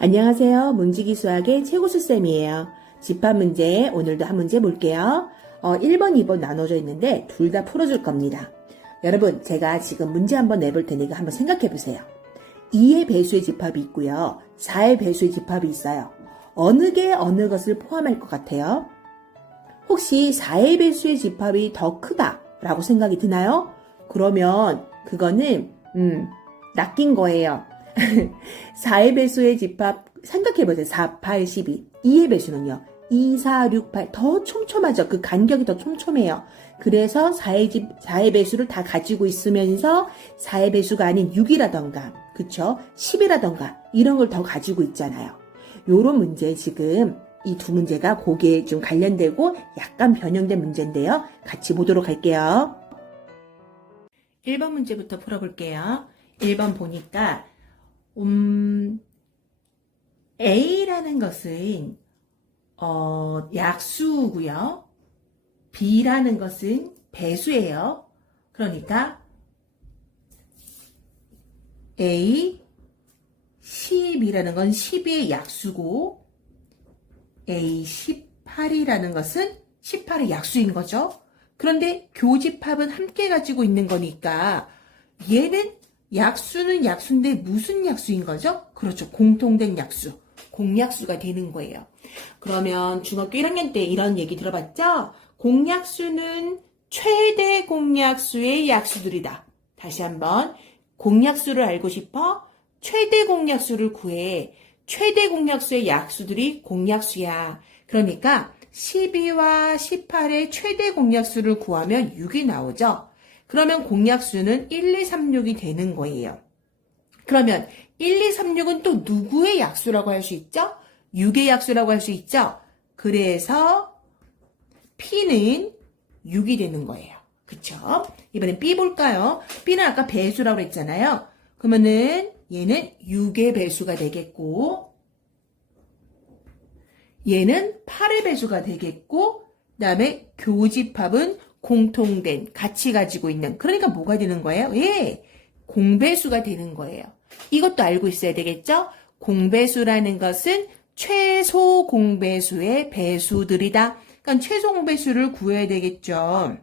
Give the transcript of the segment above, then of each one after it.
안녕하세요. 문지기 수학의 최고수 쌤이에요. 집합 문제 오늘도 한 문제 볼게요. 어, 1번, 2번 나눠져 있는데 둘 다 풀어줄 겁니다. 여러분, 제가 지금 문제 한번 내볼 테니까 한번 생각해 보세요. 2의 배수의 집합이 있고요. 4의 배수의 집합이 있어요. 어느 게 어느 것을 포함할 것 같아요? 혹시 4의 배수의 집합이 더 크다라고 생각이 드나요? 그러면 그거는 음, 낚인 거예요. 4의 배수의 집합 생각해보세요. 4, 8, 12. 2의 배수는요. 2, 4, 6, 8. 더 촘촘하죠. 그 간격이 더 촘촘해요. 그래서 4의 집, 4의 배수를 다 가지고 있으면서 4의 배수가 아닌 6이라던가, 그쵸? 10이라던가, 이런 걸 더 가지고 있잖아요. 요런 문제 지금 이 두 문제가 거기에 좀 관련되고 약간 변형된 문제인데요. 같이 보도록 할게요. 1번 문제부터 풀어볼게요. 1번 보니까 음, A라는 것은 어, 약수고요. B라는 것은 배수예요. 그러니까 A 10이라는 건 10의 약수고 A 18이라는 것은 18의 약수인 거죠. 그런데 교집합은 함께 가지고 있는 거니까 얘는 약수는 약수인데 무슨 약수인 거죠? 그렇죠. 공통된 약수. 공약수가 되는 거예요. 그러면 중학교 1학년 때 이런 얘기 들어봤죠? 공약수는 최대 공약수의 약수들이다. 다시 한번 공약수를 알고 싶어? 최대 공약수를 구해. 최대 공약수의 약수들이 공약수야. 그러니까 12와 18의 최대 공약수를 구하면 6이 나오죠. 그러면 공약수는 1, 2, 3, 6이 되는 거예요. 그러면 1, 2, 3, 6은 또 누구의 약수라고 할 수 있죠? 6의 약수라고 할 수 있죠? 그래서 P는 6이 되는 거예요. 그쵸? 이번엔 B 볼까요? B는 아까 배수라고 했잖아요. 그러면은 얘는 6의 배수가 되겠고 얘는 8의 배수가 되겠고 그 다음에 교집합은 공통된 같이 가지고 있는 그러니까 뭐가 되는 거예요? 예, 공배수가 되는 거예요. 이것도 알고 있어야 되겠죠? 공배수라는 것은 최소 공배수의 배수들이다. 그러니까 최소 공배수를 구해야 되겠죠.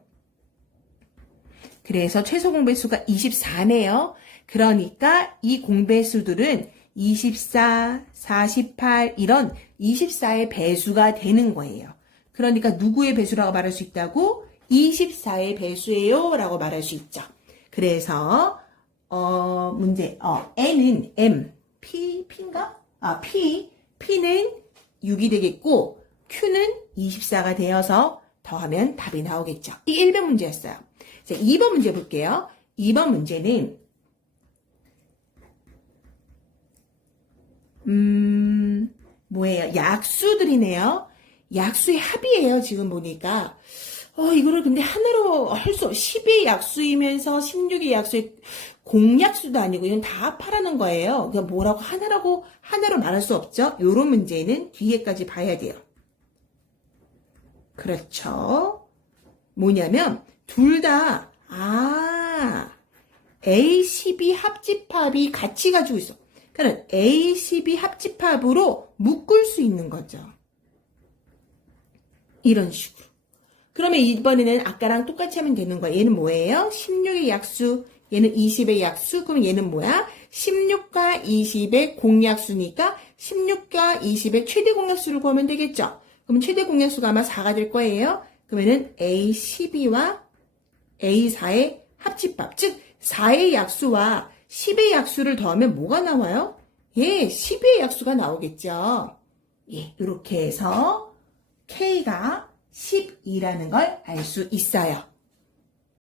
그래서 최소 공배수가 24네요. 그러니까 이 공배수들은 24, 48 이런 24의 배수가 되는 거예요. 그러니까 누구의 배수라고 말할 수 있다고? 24의 배수예요 라고 말할 수 있죠. 그래서 어 문제 어 n은 m p p인가? 아 p p는 6이 되겠고 q는 24가 되어서 더하면 답이 나오겠죠. 이 1번 문제였어요. 자, 2번 문제 볼게요. 2번 문제는 음, 뭐예요? 약수들이네요. 약수의 합이에요, 지금 보니까. 어, 이거를 근데 하나로 할 수, 10의 약수이면서 16의 약수의 공약수도 아니고, 이건 다 합하라는 거예요. 그냥 뭐라고 하나라고, 하나로 말할 수 없죠? 요런 문제는 뒤에까지 봐야 돼요. 그렇죠. 뭐냐면, 둘 다, 아, A12 합집합이 같이 가지고 있어. 그러니까 A12 합집합으로 묶을 수 있는 거죠. 이런 식으로. 그러면 이번에는 아까랑 똑같이 하면 되는 거야. 얘는 뭐예요? 16의 약수, 얘는 20의 약수, 그럼 얘는 뭐야? 16과 20의 공약수니까 16과 20의 최대 공약수를 구하면 되겠죠? 그럼 최대 공약수가 아마 4가 될 거예요. 그러면은 A12와 A4의 합집합, 즉 4의 약수와 10의 약수를 더하면 뭐가 나와요? 예, 10의 약수가 나오겠죠. 예, 이렇게 해서 K가 12라는 걸 알 수 있어요.